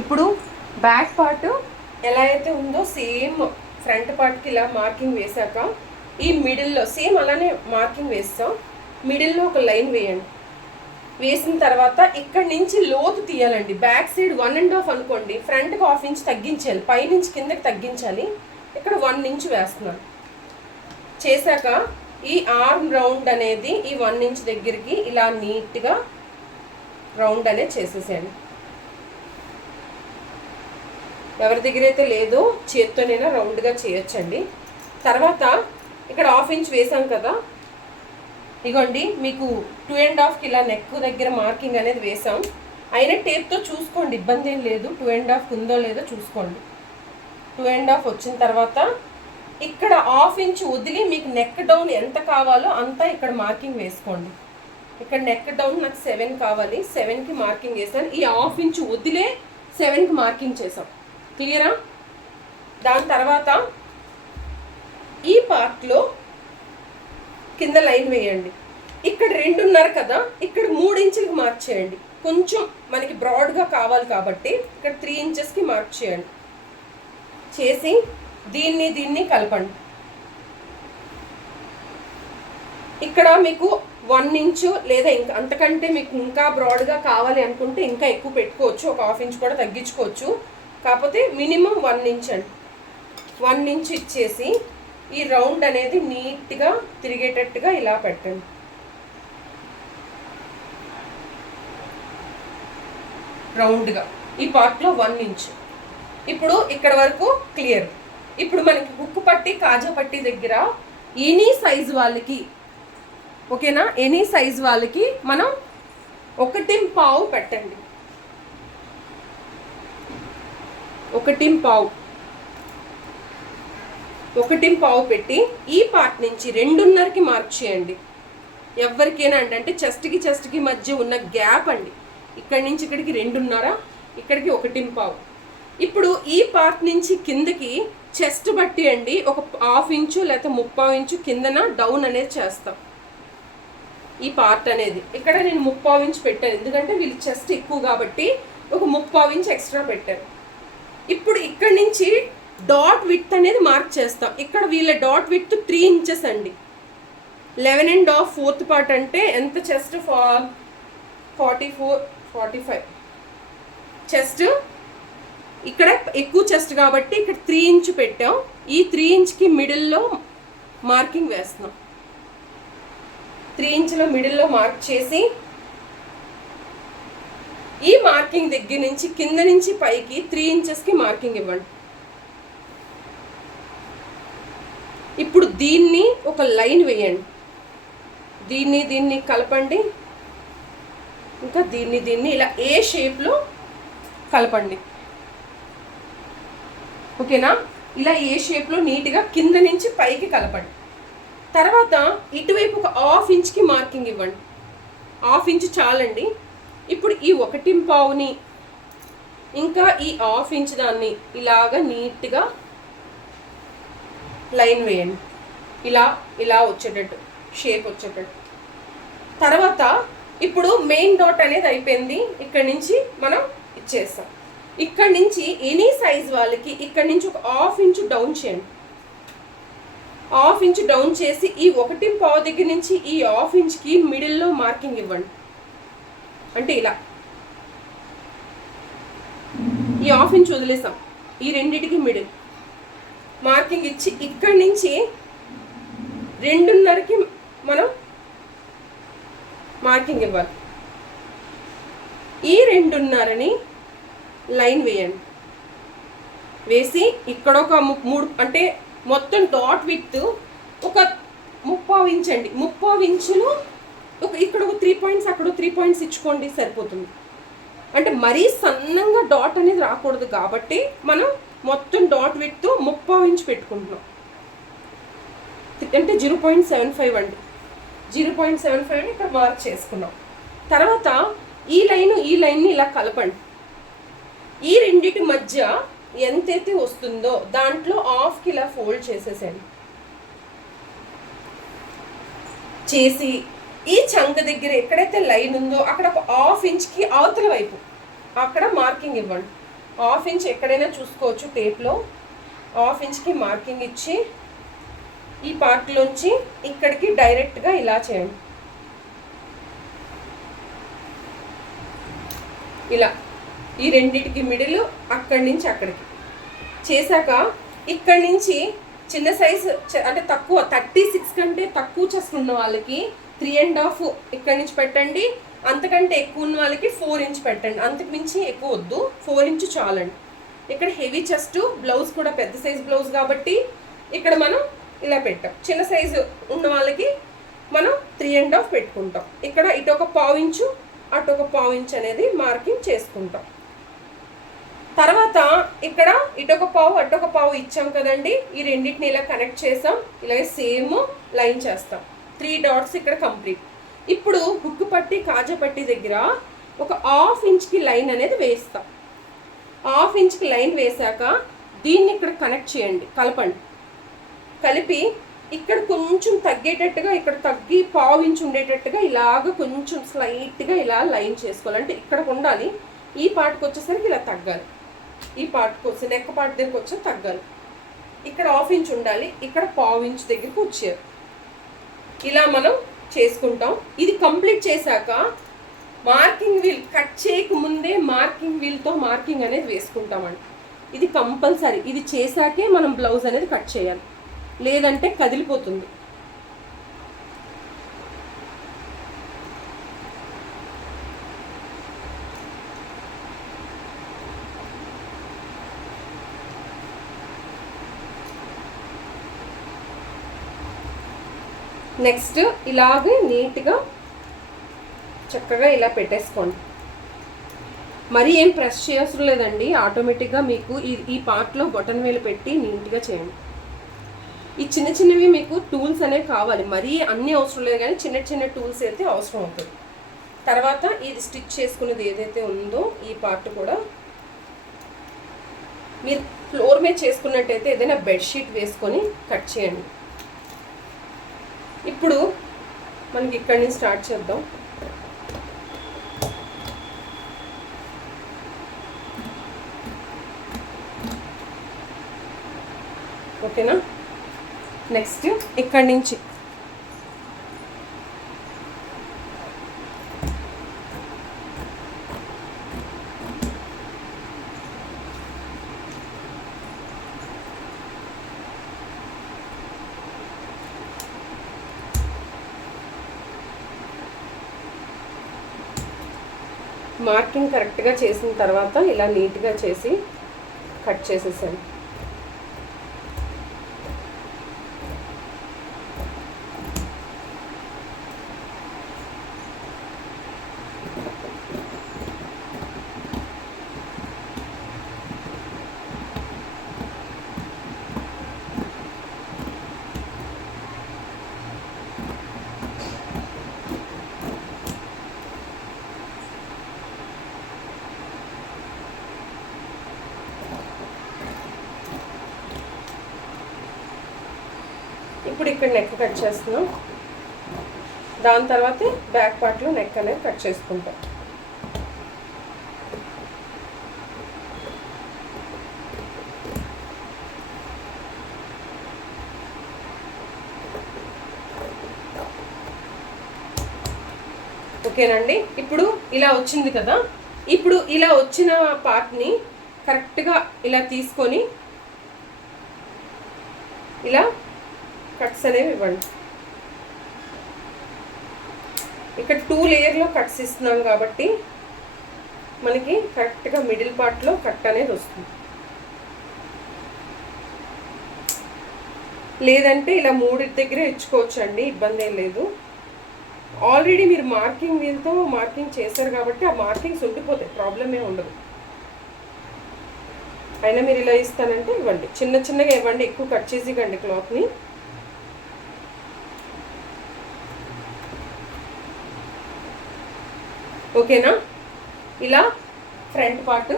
ఇప్పుడు back part ఎలా అయితే ఉందో సేమ్ ఫ్రంట్ పార్ట్కి ఇలా మార్కింగ్ వేసాక ఈ మిడిల్లో సేమ్ అలానే మార్కింగ్ వేస్తాం. మిడిల్లో ఒక లైన్ వేయండి. వేసిన తర్వాత ఇక్కడి నుంచి లోతు తీయాలండి. బ్యాక్ సైడ్ 1.5 అనుకోండి, ఫ్రంట్కి 1/2 ఇంచ్ తగ్గించాలి, పైనుంచి కిందకి తగ్గించాలి. ఇక్కడ 1 ఇంచ్ వేస్తున్నాను. చేశాక ఈ ఆర్మ్ రౌండ్ అనేది ఈ 1 ఇంచ్ దగ్గరికి ఇలా నీట్గా రౌండ్ అనేది చేసేసేయండి. ఎవరి దగ్గర అయితే లేదో చేత్తోనైనా రౌండ్గా చేయొచ్చండి. తర్వాత ఇక్కడ 1/2 ఇంచ్ వేసాం కదా, ఇగోండి మీకు 2.5కి ఇలా నెక్ దగ్గర మార్కింగ్ అనేది వేసాం. అయినా టేప్తో చూసుకోండి, ఇబ్బంది ఏం లేదు. 2.5 ఉందో లేదో చూసుకోండి. 2.5 వచ్చిన తర్వాత ఇక్కడ 1/2 ఇంచ్ వదిలి మీకు నెక్ డౌన్ ఎంత కావాలో అంతా ఇక్కడ మార్కింగ్ వేసుకోండి. ఇక్కడ నెక్ డౌన్ నాకు 7 కావాలి, 7కి మార్కింగ్ వేసాను. ఈ 1/2 ఇంచ్ వదిలే 7కి మార్కింగ్ చేసాం. క్లియరా? దాని తర్వాత ఈ పార్ట్లో కింద లైన్ వేయండి. ఇక్కడ 2.5 కదా, ఇక్కడ 3 ఇంచులకి మార్క్ చేయండి. కొంచెం మనకి బ్రాడ్గా కావాలి కాబట్టి ఇక్కడ 3 ఇంచెస్కి మార్క్ చేయండి. చేసి దీన్ని కలపండి. ఇక్కడ మీకు 1 ఇంచు లేదా ఇంకా అంతకంటే మీకు ఇంకా బ్రాడ్గా కావాలి అనుకుంటే ఇంకా ఎక్కువ పెట్టుకోవచ్చు, ఒక 1/2 ఇంచ్ కూడా తగ్గించుకోవచ్చు. కాకపోతే మినిమం 1 ఇంచ్ అండి. 1 ఇంచ్ ఇచ్చేసి ఈ రౌండ్ అనేది నీట్గా తిరిగేటట్టుగా ఇలా పెట్టండి. రౌండ్గా ఈ పార్ట్లో 1 ఇంచ్. ఇప్పుడు ఇక్కడ వరకు క్లియర్. ఇప్పుడు మనకి హుక్కు పట్టి కాజా పట్టి దగ్గర ఎనీ సైజ్ వాళ్ళకి, ఓకేనా, ఎనీ సైజ్ వాళ్ళకి మనం 1.5 పెట్టండి. 1.5 పెట్టి ఈ పార్ట్ నుంచి 2.5కి మార్క్ చేయండి. ఎవరికైనా అంటే చెస్ట్కి మధ్య ఉన్న గ్యాప్ అండి. ఇక్కడి నుంచి ఇక్కడికి 2.5, ఇక్కడికి 1.5. ఇప్పుడు ఈ పార్ట్ నుంచి కిందకి చెస్ట్ బట్టి అండి ఒక 1/2 ఇంచు లేకపోతే 3/4 ఇంచు కిందన డౌన్ అనేది చేస్తాం. ఈ పార్ట్ అనేది ఇక్కడ నేను 3/4 ఇంచు పెట్టాను, ఎందుకంటే వీళ్ళు చెస్ట్ ఎక్కువ కాబట్టి ఒక 3/4 ఇంచు ఎక్స్ట్రా పెట్టాను. ఇప్పుడు ఇక్కడ నుంచి డాట్ విడ్త్ అనేది మార్క్ చేస్తాం. ఇక్కడ వీళ్ళ డాట్ విడ్త్ 3 ఇంచెస్ అండి. 11.5 ఫోర్త్ పార్ట్ అంటే ఎంత? Chest 44, 45 chest. ఇక్కడ ఎక్కువ చెస్ట్ కాబట్టి ఇక్కడ 3 ఇంచ్ పెట్టాం. ఈ 3 ఇంచ్కి మిడిల్లో మార్కింగ్ వేస్తున్నాం. 3 ఇంచ్లో మిడిల్లో మార్క్ చేసి ఈ మార్కింగ్ దగ్గర నుంచి కింద నుంచి పైకి 3 ఇంచెస్కి మార్కింగ్ ఇవ్వండి. ఇప్పుడు దీన్ని ఒక లైన్ వేయండి. దీన్ని కలపండి. ఇంకా దీన్ని ఇలా ఏ షేప్లో కలపండి. ఓకేనా? ఇలా ఏ షేప్లో నీట్గా కింద నుంచి పైకి కలపండి. తర్వాత ఇటువైపు ఒక 1/2 ఇంచ్కి మార్కింగ్ ఇవ్వండి. 1/2 ఇంచ్ చాలండి. ఇప్పుడు ఈ 1.5ని ఇంకా ఈ 1/2 ఇంచ్ దాన్ని ఇలాగా నీట్గా లైన్ వేయండి. ఇలా వచ్చేటట్టు, షేప్ వచ్చేటట్టు. తర్వాత ఇప్పుడు మెయిన్ డాట్ అనేది అయిపోయింది. ఇక్కడి నుంచి మనం ఇచ్చేస్తాం. ఇక్కడి నుంచి ఎనీ సైజ్ వాళ్ళకి ఇక్కడి నుంచి ఒక 1/2 ఇంచ్ డౌన్ చేయండి. 1/2 ఇంచ్ డౌన్ చేసి ఈ 1.5 దగ్గర నుంచి ఈ 1/2 ఇంచ్కి మిడిల్లో మార్కింగ్ ఇవ్వండి. అంటే ఇలా ఈ 1/2 ఇంచ్ వదిలేసాం. ఈ రెండిటికి మిడిల్ మార్కింగ్ ఇచ్చి ఇక్కడి నుంచి 2.5కి మనం మార్కింగ్ ఇవ్వాలి. ఈ 2.5ని లైన్ వేయండి. వేసి ఇక్కడ ఒక 3 అంటే మొత్తం డాట్ విడ్త్ ఒక 3/4 ఇంచ్ అండి. 3/4 ఇంచులు ఇక్కడ ఒక 3 పాయింట్స్, అక్కడ 3 పాయింట్స్ ఇచ్చుకోండి, సరిపోతుంది. అంటే మరీ సన్నంగా డాట్ అనేది రాకూడదు కాబట్టి మనం మొత్తం డాట్ విడ్త్ 3/4 ఇంచ్ పెట్టుకుంటున్నాం. అంటే 0.75 అండి. 0.75 అని ఇక్కడ మార్క్ చేసుకున్నాం. తర్వాత ఈ లైన్ని ఇలా కలపండి. ఈ రెండిటి మధ్య ఎంతైతే వస్తుందో దాంట్లో 1/2కి ఇలా ఫోల్డ్ చేసేసండి. చేసి ఈ చంక దగ్గర ఎక్కడైతే లైన్ ఉందో అక్కడ ఒక 1/2 ఇంచ్కి అవతల వైపు అక్కడ మార్కింగ్ ఇవ్వండి. హాఫ్ ఇంచ్ ఎక్కడైనా చూసుకోవచ్చు టేప్లో. హాఫ్ ఇంచ్కి మార్కింగ్ ఇచ్చి ఈ పార్ట్లోంచి ఇక్కడికి డైరెక్ట్గా ఇలా చేయండి. ఇలా ఈ రెండిటికి మిడిల్ అక్కడి నుంచి అక్కడికి చేశాక ఇక్కడి నుంచి చిన్న సైజు అంటే తక్కువ 36 కంటే తక్కువ చెస్ట్ ఉన్న వాళ్ళకి 3.5 ఇక్కడి నుంచి పెట్టండి. అంతకంటే ఎక్కువ ఉన్న వాళ్ళకి 4 ఇంచ్ పెట్టండి. అంతకు మించి ఎక్కువ వద్దు, 4 ఇంచ్ చాలండి. ఇక్కడ హెవీ చెస్ట్, బ్లౌజ్ కూడా పెద్ద సైజ్ బ్లౌజ్ కాబట్టి ఇక్కడ మనం ఇలా పెట్టాం. చిన్న సైజు ఉన్న వాళ్ళకి మనం 3.5 పెట్టుకుంటాం. ఇక్కడ ఇటు ఒక 1/4 ఇంచు అటు ఒక 1/4 ఇంచ్ అనేది మార్కింగ్ చేసుకుంటాం. తర్వాత ఇక్కడ ఇటొక 1/4 అటొక 1/4 ఇచ్చాం కదండి. ఈ రెండింటిని ఇలా కనెక్ట్ చేసాం. ఇలాగే సేమ్ లైన్ చేస్తాం. 3 డాట్స్ ఇక్కడ కంప్లీట్. ఇప్పుడు హుక్ పట్టి కాజా పట్టి దగ్గర ఒక హాఫ్ ఇంచ్కి లైన్ అనేది వేస్తాం. హాఫ్ ఇంచ్కి లైన్ వేసాక దీన్ని ఇక్కడ కనెక్ట్ చేయండి, కలపండి. కలిపి ఇక్కడ కొంచెం తగ్గేటట్టుగా, ఇక్కడ తగ్గి 1/4 ఇంచ్ ఉండేటట్టుగా ఇలాగ కొంచెం స్లైట్గా ఇలా లైన్ చేసుకోవాలి. అంటే ఇక్కడ ఉండాలి, ఈ పార్ట్కి వచ్చేసరికి ఇలా తగ్గాలి. ఈ పార్ట్కి వచ్చి నెక్ పార్ట్ దగ్గరికి వచ్చి తగ్గాలి. ఇక్కడ హాఫ్ ఇంచ్ ఉండాలి, ఇక్కడ 1/4 ఇంచ్ దగ్గరికి వచ్చారు. ఇలా మనం చేసుకుంటాం. ఇది కంప్లీట్ చేశాక మార్కింగ్ వీల్ కట్ చేయకముందే మార్కింగ్ వీల్తో మార్కింగ్ అనేది వేసుకుంటామండి. ఇది కంపల్సరీ. ఇది చేశాకే మనం బ్లౌజ్ అనేది కట్ చేయాలి, లేదంటే కదిలిపోతుంది. నెక్స్ట్ ఇలాగే నీట్గా చక్కగా ఇలా పెట్టేసుకోండి. మరీ ఏం ప్రెస్ చేయవసరం లేదండి, ఆటోమేటిక్గా మీకు ఈ పార్ట్లో బొటన్ వేలు పెట్టి నీట్గా చేయండి. ఈ చిన్న చిన్నవి మీకు టూల్స్ అనేవి కావాలి, మరీ అన్నీ అవసరం లేదు, కానీ చిన్న చిన్న టూల్స్ అయితే అవసరం అవుతుంది. తర్వాత ఇది స్టిచ్ చేసుకునేది ఏదైతే ఉందో ఈ పార్ట్ కూడా మీరు ఫ్లోర్ మీద చేసుకున్నట్టయితే ఏదైనా బెడ్షీట్ వేసుకొని కట్ చేయండి. ఇప్పుడు మనకి ఇక్కడి నుంచి స్టార్ట్ చేద్దాం. ఓకేనా? నెక్స్ట్ ఇక్కడి నుంచి మార్కింగ్ కరెక్ట్గా చేసిన తర్వాత ఇలా నీట్గా చేసి కట్ చేసేసాను. ఇప్పుడు ఇక్కడ నెక్ కట్ చేస్తున్నాం, దాని తర్వాత బ్యాక్ పార్ట్లో నెక్ అనేది కట్ చేసుకుంటాం. ఓకేనండి? ఇప్పుడు ఇలా వచ్చింది కదా, ఇప్పుడు ఇలా వచ్చిన పార్ట్ని కరెక్ట్గా ఇలా తీసుకొని ఇలా కట్స్ అనేవి ఇవ్వండి. ఇక్కడ 2 లేయర్లో కట్స్ ఇస్తున్నాం కాబట్టి మనకి కరెక్ట్గా మిడిల్ పార్ట్లో కట్ అనేది వస్తుంది. లేదంటే ఇలా 3 దగ్గర ఇచ్చుకోవచ్చు అండి, ఇబ్బంది ఏం లేదు. ఆల్రెడీ మీరు మార్కింగ్ వీల్తో మార్కింగ్ చేశారు కాబట్టి ఆ మార్కింగ్స్ ఉండిపోతాయి, ప్రాబ్లం ఏమి ఉండదు. అయినా మీరు ఇలా ఇస్తానంటే ఇవ్వండి, చిన్న చిన్నగా ఇవ్వండి, ఎక్కువ కట్ చేసి ఇవ్వండి క్లాత్ని. ఓకేనా? ఇలా ఫ్రంట్ పార్ట్.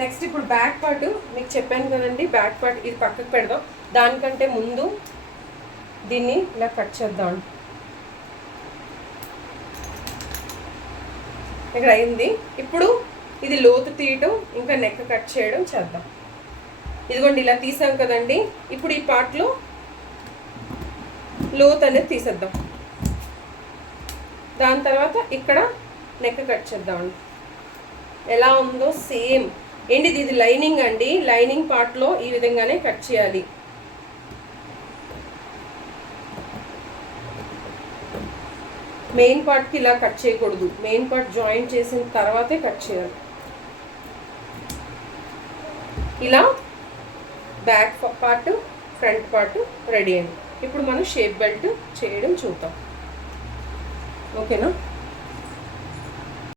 నెక్స్ట్ ఇప్పుడు బ్యాక్ పార్ట్ మీకు చెప్పాను కదండి, బ్యాక్ పార్ట్ ఇది పక్కకు పెడదాం. దానికంటే ముందు దీన్ని ఇలా కట్ చేద్దాం. ఇక్కడ అయింది. ఇప్పుడు ఇది లోతు తీయడం ఇంకా నెక్ కట్ చేయడం చేద్దాం. ఇదిగోండి ఇలా తీసాం కదండి. ఇప్పుడు ఈ పార్ట్లో లోతు అనేది తీసేద్దాం. దాని తర్వాత ఇక్కడ నెక్ కట్ చేద్దామండి. ఎలా ఉందో సేమ్ ఏంటి, ఇది లైనింగ్ అండి. లైనింగ్ పార్ట్లో ఈ విధంగానే కట్ చేయాలి. మెయిన్ పార్ట్కి ఇలా కట్ చేయకూడదు. మెయిన్ పార్ట్ జాయింట్ చేసిన తర్వాతే కట్ చేయాలి. ఇలా back part front part ready అయింది. ఇప్పుడు మనం షేప్ బెల్ట్ చేయడం చూద్దాం. ఓకేనా?